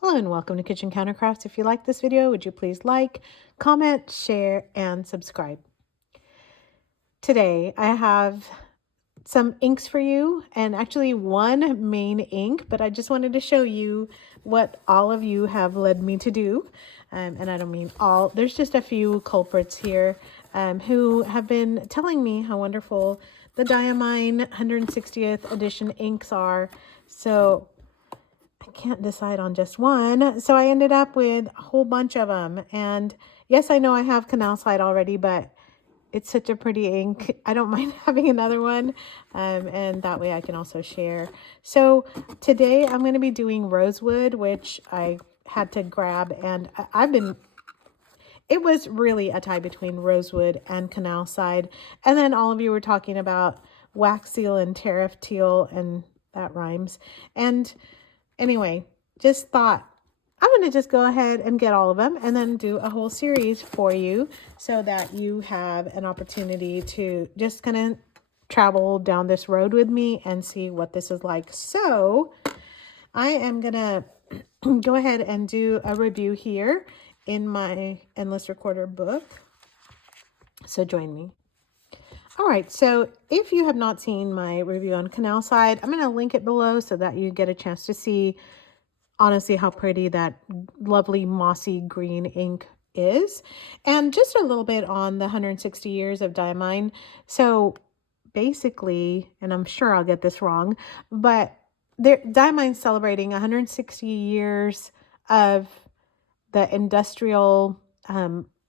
Hello and welcome to Kitchen Countercrafts. If you like this video, would you please like, comment, share, and subscribe. Today I have some inks for you, and actually one main ink, but I just wanted to show you what all of you have led me to do. And I don't mean all, there's just a few culprits here who have been telling me how wonderful the Diamine 160th edition inks are. So I can't decide on just one. So I ended up with a whole bunch of them. And yes, I know I have Canal Side already, but it's such a pretty ink. I don't mind having another one. And that way I can also share. So today I'm going to be doing Rosewood, which I had to grab. And it was really a tie between Rosewood and Canal Side. And then all of you were talking about wax seal and tariff teal, and that rhymes. And anyway, just thought I'm going to just go ahead and get all of them and then do a whole series for you so that you have an opportunity to just kind of travel down this road with me and see what this is like. So I am going to go ahead and do a review here in my Endless Recorder book. So join me. All right, so if you have not seen my review on Canal Side, I'm going to link it below so that you get a chance to see honestly how pretty that lovely mossy green ink is. And just a little bit on the 160 years of Diamine. So basically, and I'm sure I'll get this wrong, but Diamine's celebrating 160 years of the industrial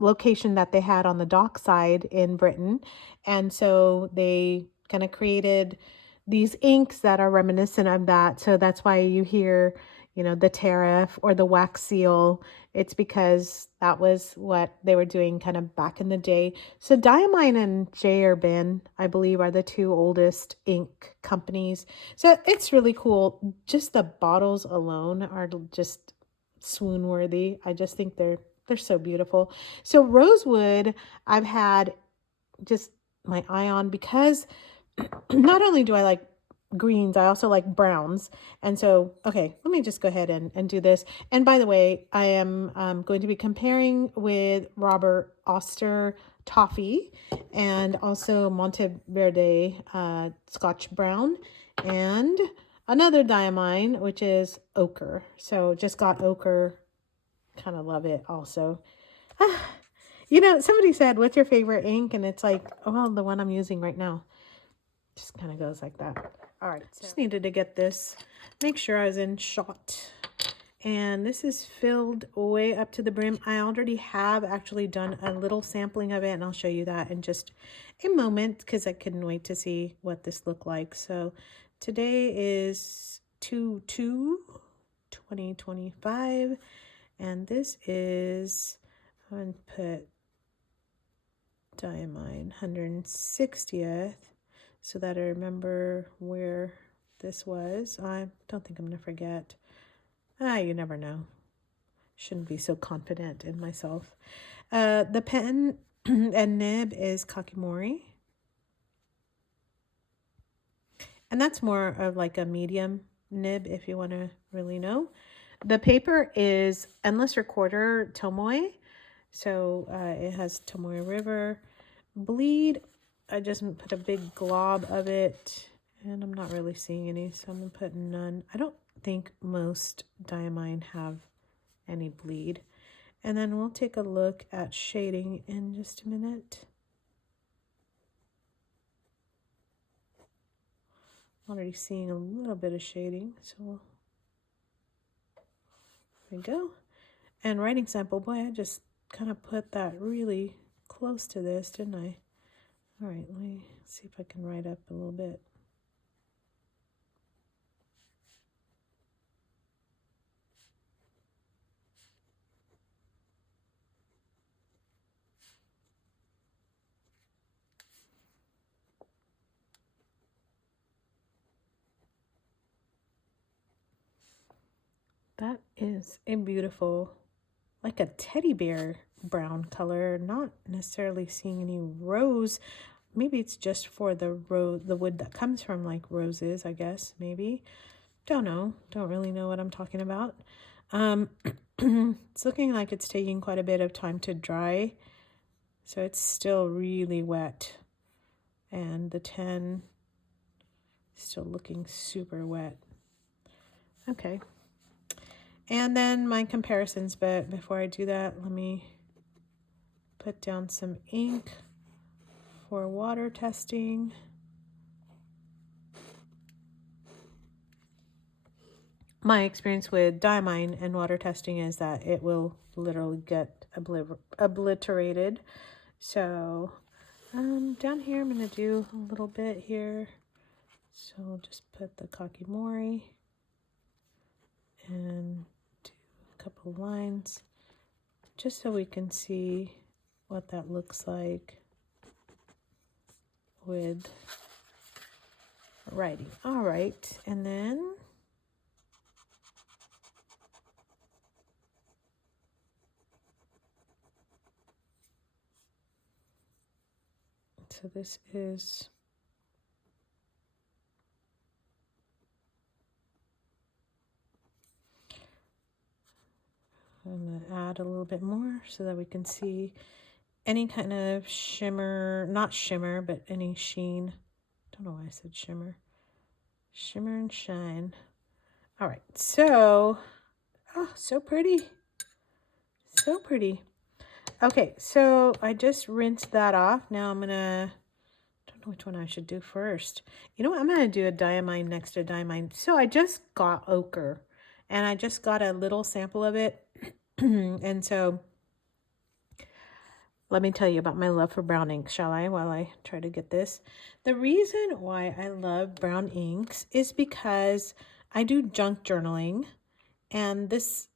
location that they had on the dock side in Britain. And so they kind of created these inks that are reminiscent of that. So that's why you hear, you know, the tariff or the wax seal. It's because that was what they were doing kind of back in the day. So Diamine and J. Urban, I believe, are the two oldest ink companies. So it's really cool. Just the bottles alone are just swoon worthy. I just think they're so beautiful. So Rosewood, I've had just my eye on because not only do I like greens, I also like browns. And so, okay, let me just go ahead and do this. And by the way, I am going to be comparing with Robert Oster Toffee and also Monteverde Scotch Brown and another Diamine, which is Ochre. So just got Ochre. Kind of love it also. You know, somebody said, what's your favorite ink? And it's like, oh, well, the one I'm using right now. Just kind of goes like that. All right, so just needed to get this, make sure I was in shot. And this is filled way up to the brim. I already have actually done a little sampling of it, and I'll show you that in just a moment because I couldn't wait to see what this looked like. So today is 2/2/2025, and this is, I'm going to put Diamine 160th so that I remember where this was. I don't think I'm going to forget. You never know. Shouldn't be so confident in myself. The pen and nib is Kakimori. And that's more of like a medium nib if you want to really know. The paper is Endless Recorder Tomoe. So it has Tomoe River. Bleed, I just put a big glob of it. And I'm not really seeing any, so I'm going to put none. I don't think most Diamine have any bleed. And then we'll take a look at shading in just a minute. Already seeing a little bit of shading, so there we go. And writing sample, boy, I just kind of put that really close to this, didn't I? All right, let me see if I can write up a little bit. That is a beautiful, like a teddy bear brown color. Not necessarily seeing any rose. Maybe it's just for the wood that comes from like roses, I guess, maybe. Don't know. Don't really know what I'm talking about. It's looking like it's taking quite a bit of time to dry, so it's still really wet, and the 10 is still looking super wet. Okay, and then my comparisons, but before I do that, let me put down some ink for water testing. My experience with Diamine and water testing is that it will literally get obliterated. So down here I'm going to do a little bit here. So I'll just put the Kakimori and do a couple lines just so we can see what that looks like with writing. All right, and then so this is I'm going to add a little bit more so that we can see any kind of shimmer, not shimmer, but any sheen. Don't know why I said shimmer. Shimmer and shine. All right, so, oh, so pretty. So pretty. Okay, so I just rinsed that off. Now I'm gonna, don't know which one I should do first. You know what, I'm gonna do a Diamine next to Diamine. So I just got Ochre, and I just got a little sample of it. And so let me tell you about my love for brown ink, shall I, while I try to get this. The reason why I love brown inks is because I do junk journaling, and this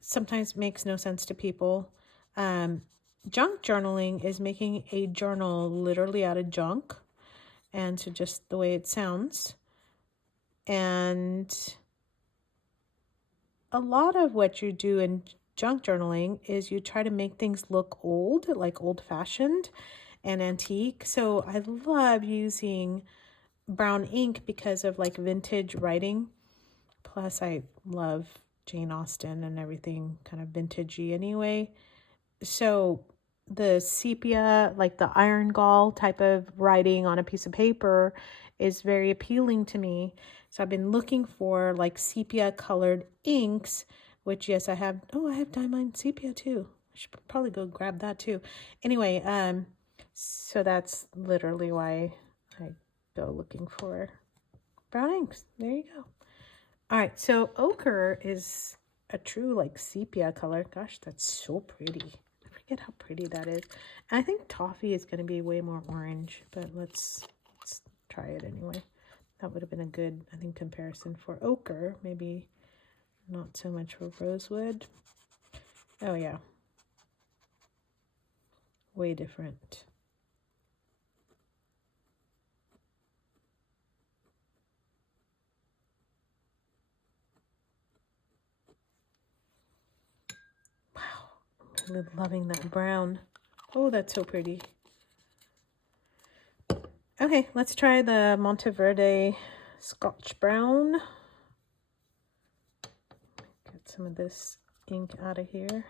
sometimes makes no sense to people. Junk journaling is making a journal literally out of junk, and so just the way it sounds. And a lot of what you do in junk journaling is you try to make things look old, like old-fashioned and antique. So I love using brown ink because of like vintage writing. Plus I love Jane Austen and everything kind of vintagey anyway. So the sepia, like the iron gall type of writing on a piece of paper is very appealing to me. So I've been looking for like sepia colored inks, which yes, I have. Oh, I have Diamine sepia too. I should probably go grab that too. Anyway, so that's literally why I go looking for brown inks. There you go. All right, so ochre is a true like sepia color. Gosh, that's so pretty. I forget how pretty that is. And I think toffee is going to be way more orange, but let's try it anyway. That would have been a good, I think, comparison for ochre. Maybe not so much for rosewood. Oh yeah, way different. Wow, I'm really loving that brown. Oh, that's so pretty. Okay, let's try the Monteverde Scotch brown. Get some of this ink out of here.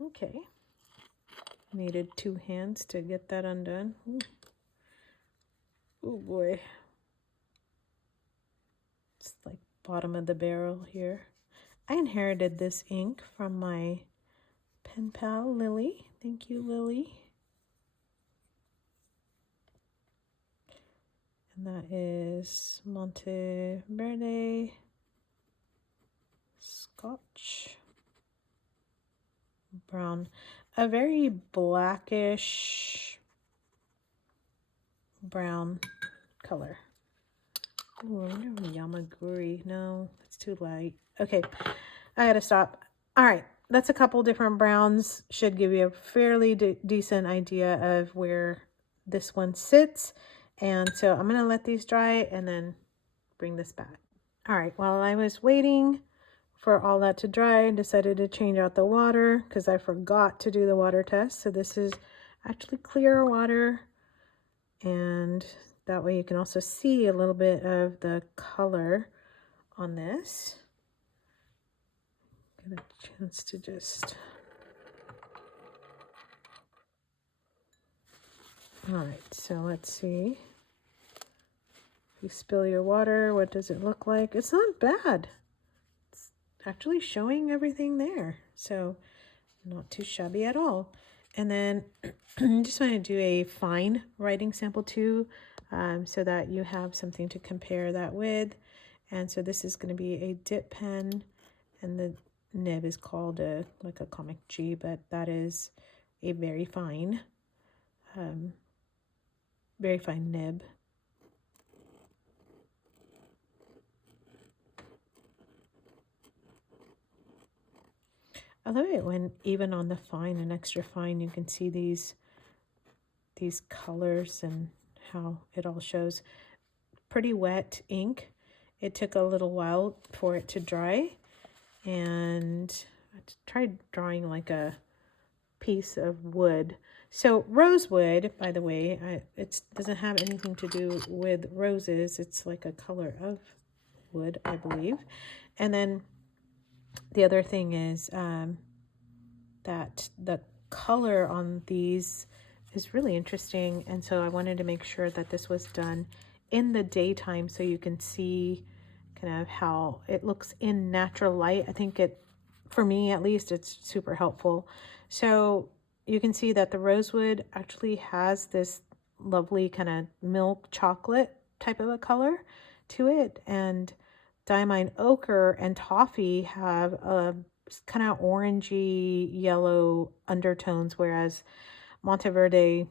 Okay. Needed 2 hands to get that undone. Ooh. Oh boy. It's like bottom of the barrel here. I inherited this ink from my pen pal, Lily. Thank you, Lily. And that is Monteverde Scotch brown. A very blackish brown color. Ooh, I wonder if Yamaguri. No, it's too light. Okay, I gotta stop. All right, that's a couple different browns. Should give you a fairly decent idea of where this one sits. And so I'm gonna let these dry and then bring this back. All right, while I was waiting for all that to dry, I decided to change out the water because I forgot to do the water test. So this is actually clear water, and that way you can also see a little bit of the color on this. Get a chance to just... All right, so let's see. If you spill your water, what does it look like? It's not bad. It's actually showing everything there. So not too shabby at all. And then I just want to do a fine writing sample too, so that you have something to compare that with. And so this is going to be a dip pen, and the nib is called like a Comic G, but that is a very fine nib. I love it when even on the fine and extra fine you can see these colors and how it all shows. Pretty wet ink. It took a little while for it to dry, and I tried drawing like a piece of wood. So rosewood, by the way, it doesn't have anything to do with roses. It's like a color of wood, I believe. And then the other thing is that the color on these is really interesting, and so I wanted to make sure that this was done in the daytime so you can see kind of how it looks in natural light. I think for me at least, it's super helpful. So you can see that the rosewood actually has this lovely kind of milk chocolate type of a color to it, and Diamine Ochre and Toffee have a kind of orangey yellow undertones, whereas Monteverde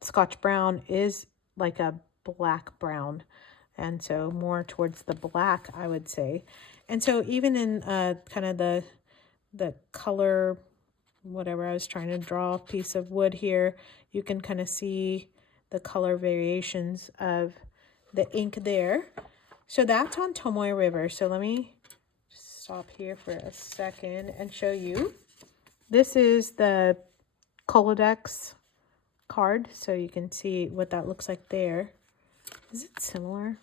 Scotch brown is like a black brown, and so more towards the black, I would say. And so even in kind of the color, whatever I was trying to draw, a piece of wood here, you can kind of see the color variations of the ink there. So that's on Tomoe River. So let me stop here for a second and show you. This is the Colodex card, so you can see what that looks like there. Is it similar?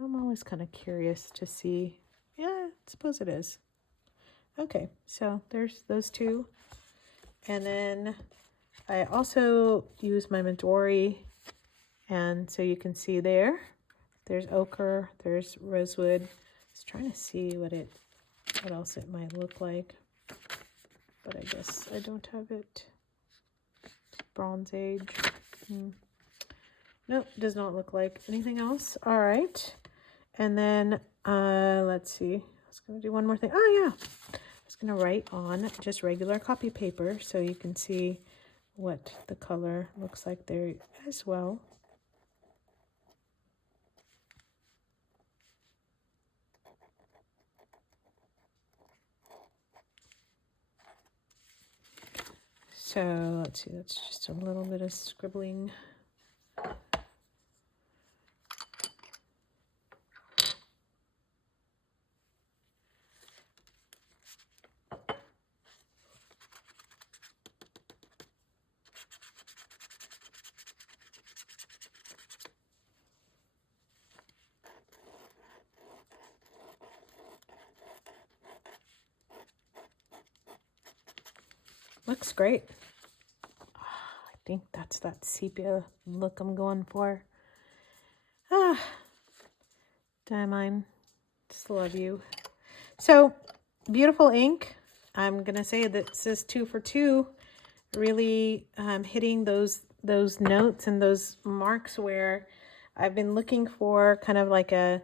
I'm always kind of curious to see. Yeah, I suppose it is. Okay, so there's those two. And then I also use my Midori, and so you can see there's ochre, there's rosewood. I was trying to see what else it might look like, but I guess I don't have it. Bronze Age. Nope, does not look like anything else. All right, and then let's see. I was gonna do one more thing. Oh yeah, I was gonna write on just regular copy paper so you can see what the color looks like there as well. So let's see, that's just a little bit of scribbling. Looks great. I think that's that sepia look I'm going for. Diamine, just love you. So beautiful ink. I'm gonna say that this is 2 for 2. Really hitting those notes and those marks where I've been looking for kind of like a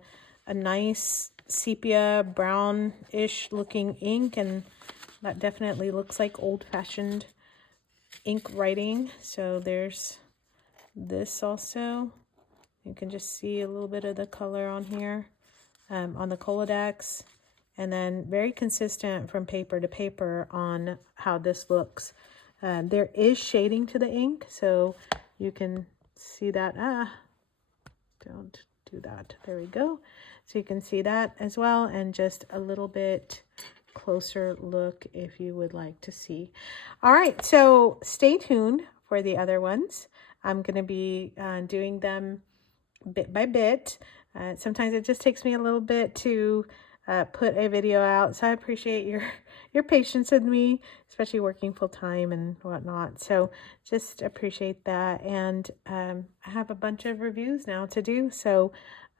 nice sepia brownish looking ink, and that definitely looks like old-fashioned ink writing. So there's this also. You can just see a little bit of the color on here on the Colodex, and then very consistent from paper to paper on how this looks. There is shading to the ink, so you can see that. Don't do that. There we go. So you can see that as well, and just a little bit closer look if you would like to see. All right, so stay tuned for the other ones. I'm going to be doing them bit by bit. Sometimes it just takes me a little bit to put a video out, so I appreciate your patience with me, especially working full time and whatnot. So just appreciate that. And I have a bunch of reviews now to do, so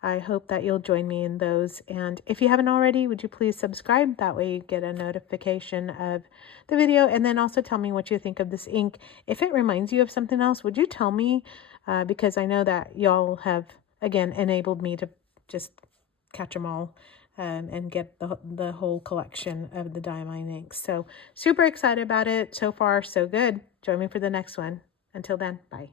I hope that you'll join me in those. And if you haven't already, would you please subscribe? That way you get a notification of the video. And then also tell me what you think of this ink. If it reminds you of something else, would you tell me? Because I know that y'all have, again, enabled me to just catch them all and get the whole collection of the Diamine inks. So super excited about it. So far, so good. Join me for the next one. Until then, bye.